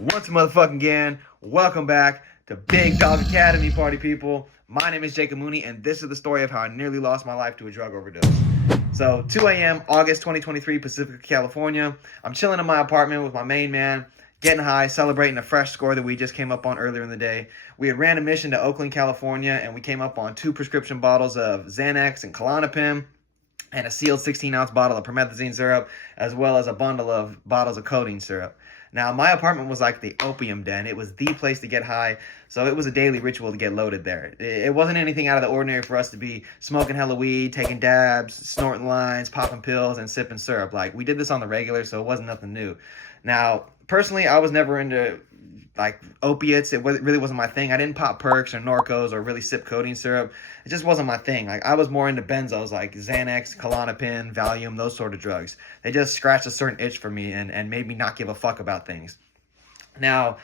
Once motherfucking again, welcome back to Big Dog Academy, party people. My name is Jacob Mooney, and this is the story of how I nearly lost my life to a drug overdose. So, 2 a.m., August 2023, Pacifica, California. I'm chilling in my apartment with my main man, getting high, celebrating a fresh score that we just came up on earlier in the day. We had ran a mission to Oakland, California, and we came up on 2 prescription bottles of Xanax and Klonopin, and a sealed 16-ounce bottle of promethazine syrup, as well as a bundle of bottles of codeine syrup. Now, my apartment was like the opium den. It was the place to get high, so it was a daily ritual to get loaded there. It wasn't anything out of the ordinary for us to be smoking hella weed, taking dabs, snorting lines, popping pills, and sipping syrup. Like, we did this on the regular, so it wasn't nothing new. Now, personally, I was never into like opiates. Really wasn't my thing. I didn't pop perks or Norcos or really sip codeine syrup. It just wasn't my thing. Like, I was more into benzos like Xanax, Klonopin, Valium, those sort of drugs. They just scratched a certain itch for me and made me not give a fuck about things. Now,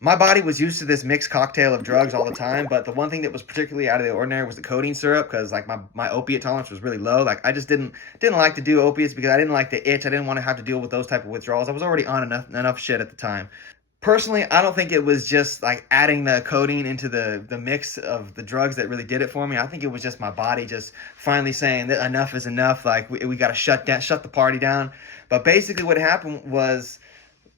my body was used to this mixed cocktail of drugs all the time, but the one thing that was particularly out of the ordinary was the codeine syrup, because like my opiate tolerance was really low. Like, I just didn't like to do opiates because I didn't like the itch. I didn't want to have to deal with those type of withdrawals. I was already on enough shit at the time. Personally, I don't think it was just like adding the codeine into the mix of the drugs that really did it for me. I think it was just my body just finally saying that enough is enough. Like, we got to shut the party down. But basically what happened was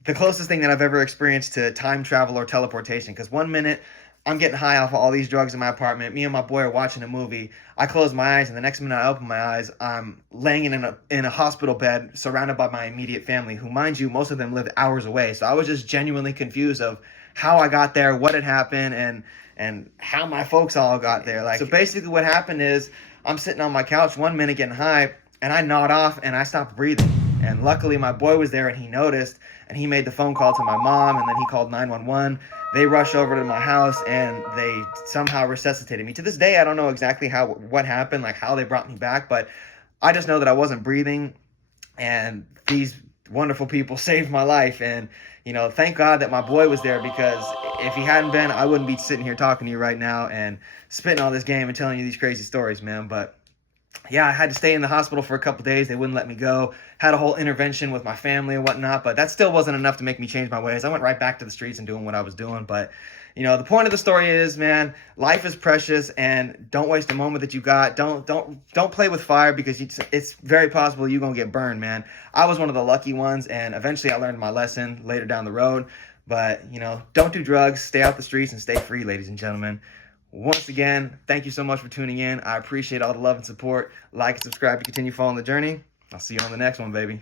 the closest thing that I've ever experienced to time travel or teleportation. Because one minute I'm getting high off of all these drugs in my apartment. Me and my boy are watching a movie. I close my eyes, and the next minute I open my eyes, I'm laying in a hospital bed surrounded by my immediate family, who, mind you, most of them lived hours away. So I was just genuinely confused of how I got there, what had happened, and how my folks all got there. Like, so basically what happened is I'm sitting on my couch one minute getting high, and I nod off, and I stopped breathing. And luckily my boy was there, and he noticed, and he made the phone call to my mom, and then he called 911. They rushed over to my house, and they somehow resuscitated me. To this day, I don't know exactly what happened, like how they brought me back, but I just know that I wasn't breathing, and these wonderful people saved my life. And, you know, thank God that my boy was there, because if he hadn't been, I wouldn't be sitting here talking to you right now and spitting all this game and telling you these crazy stories, man. But yeah, I had to stay in the hospital for a couple days. They wouldn't let me go. Had a whole intervention with my family and whatnot, but that still wasn't enough to make me change my ways. I went right back to the streets and doing what I was doing. But, you know, the point of the story is, man, life is precious, and don't waste a moment that you got. Don't play with fire, because it's very possible you're going to get burned, man. I was one of the lucky ones, and eventually I learned my lesson later down the road. But, you know, don't do drugs. Stay out the streets and stay free, ladies and gentlemen. Once again, thank you so much for tuning in. I appreciate all the love and support. Like and subscribe to continue following the journey. I'll see you on the next one, baby.